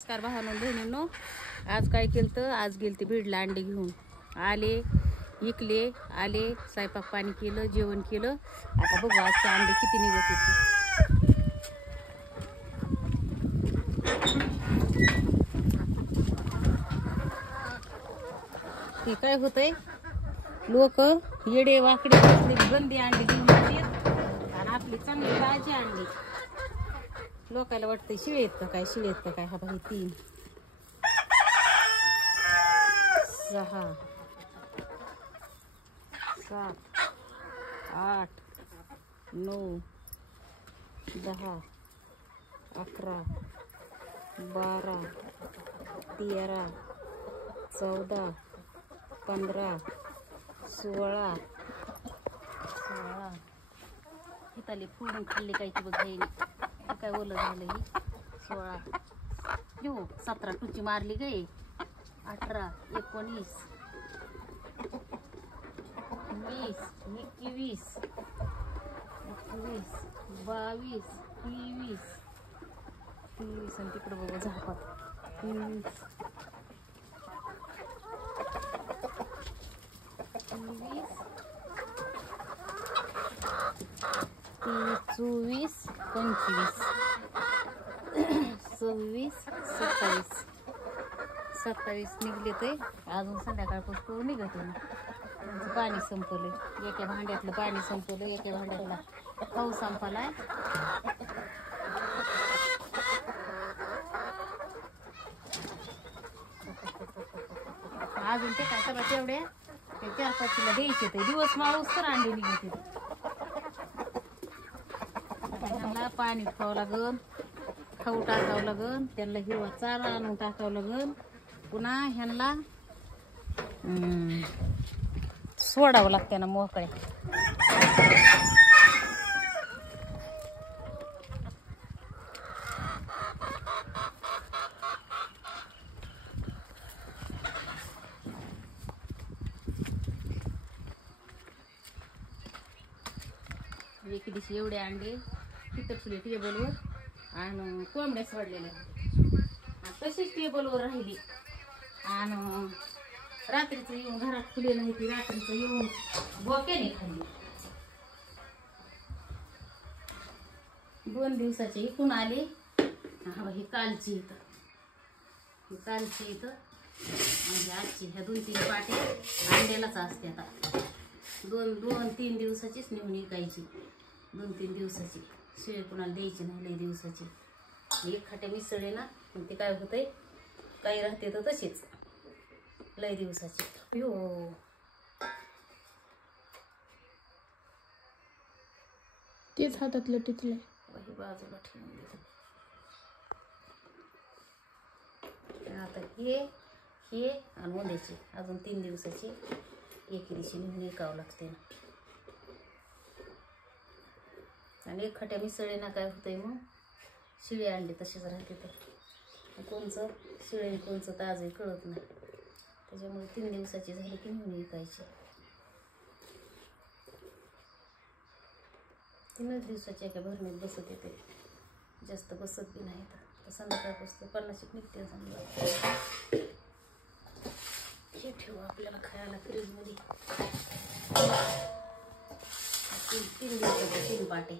नमस्कार भावांनो बहिणींनो, आज काय केलं तर आज गेलते बीडला अंडे घेऊन आले, इकले आले, स्वयंपाक पाणी केलं, जेवण केलं. आता बघू आजचे अंडे किती निघत ते काय होतंय. लोक येडे वाकडे गंदी अंडे घेऊन येतात आणि आपली चांगली ताजी अंडी लोकांना वाटतं शिळे आहेत का काय, शिळे आहेत का काय. हा बाई 3 6 7 8 9 10 11 12 13 14 15 16 इथली फोडून खाल्ली काय की बघ. काय ओलं झालं ही. 16 घेऊ 17 टुची मारली गे. 18 19 20 21 22 23 आणि तिकडं बघू झापात 23 24 25 26 27 निघले ते. अजून संध्याकाळपासून निघते. त्यांचं पाणी संपलं, एका भांड्यातलं पाणी संपलं, एका भांड्यातला खाऊ संपलाय. अजून ते काय सगळं तेवढे 4-5 किलो द्यायचे. ते दिवस माळूस तर अंडे निघते. त्यांना पाणी खावं लागन, खाऊ टाकावं लागन, त्यांना हिरवा चारा आणून टाकावं लागन, पुन्हा ह्यांना सोडावं लागते ना मोकळे. एक दिवशी एवढे अंडे तिथं ठेवले टेबलवर आणि कोंबड्या सोडलेल्या तशीच टेबलवर राहिली. आणि रात्रीचं येऊन घरात खुले नाही ती, रात्रीचं येऊन बोक्याने खाल्ली. 2 दिवसाचे इकून आले. हा ही कालची इथं, ही कालची इथं म्हणजे आजची ह्या 2-3 पाटे अंड्यालाच असते. आता 2-3 दिवसाचीच नेऊन विकायची. 2-3 दिवसाची शिळे कुणाला द्यायची नाही. लई दिवसाची एक खाट्या मिसळे ना, ते काय होतंय काही राहते तर तशीच लई दिवसाची. हो तेच हातातलं टिचलंय. बाजूला ठेवून दिलं. आता हे आणि उद्याची अजून 3 दिवसाची एक दिवशी नेऊन विकावं लागते ना. आणि एक खाट्या मिसळे ना काय होतंय मग शिळे अंडे तसेच राहते. तर कोणचं शिळे कोणचं ताजं कळत नाही. त्याच्यामुळे 3 दिवसाची झाली की नेऊन विकायची. 3 दिवसाची एका भरणीत बसत येते, जास्त बसत बी नाही. तर संध्याकाळपासून 50 निघते समजा. हे ठेवू आपल्याला खायला फ्रीजमध्ये. 3 दिवसाचे 3 पाटे.